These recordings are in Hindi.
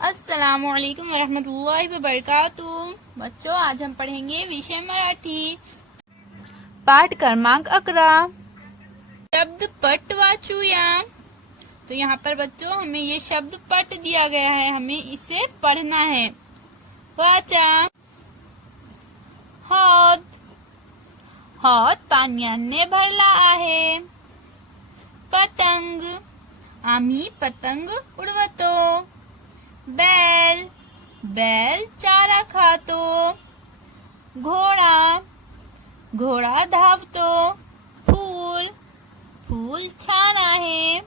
अस्सलामुअलैकुम वरहमतुल्लाहि वबरकातुहू। बच्चों, आज हम पढ़ेंगे विषय मराठी, पाठ क्रमांक 11, शब्द पट वाचूया। तो यहाँ पर बच्चों हमें ये शब्द पट दिया गया है, हमें इसे पढ़ना है। वाचा, हौद, हौद पाण्याने भरला आहे। पतंग, आम्ही पतंग उडवतो। बैल, बैल चारा खातो। घोडा, घोडा धावतो। फूल, फूल छान आहे।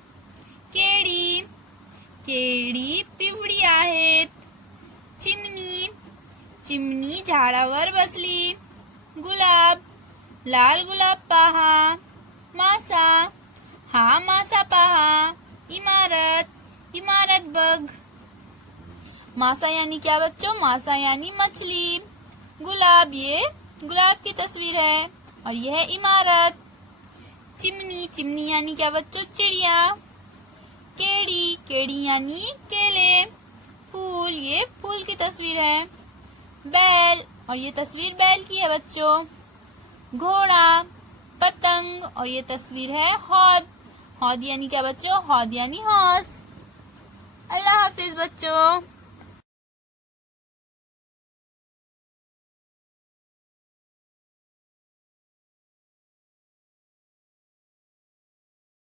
केळी, केळी पिवळी आहेत। चिमणी, चिमणी झाडावर बसली। गुलाब, लाल गुलाब पहा। मासा, हा मासा पहा। इमारत, इमारत बघ। मासा यानी क्या बच्चों? मासा यानी मछली। गुलाब, ये गुलाब की तस्वीर है और यह है इमारत। चिमनी, चिमनी यानी क्या बच्चों? चिड़िया। केड़ी, केड़ी यानी केले। फूल, ये फूल की तस्वीर है। बैल, और ये तस्वीर बैल की है बच्चों। घोड़ा, पतंग, और ये तस्वीर है हौद। हौद यानी क्या बच्चों? हौद यानी हौस। अल्लाह हाफिज बच्चों।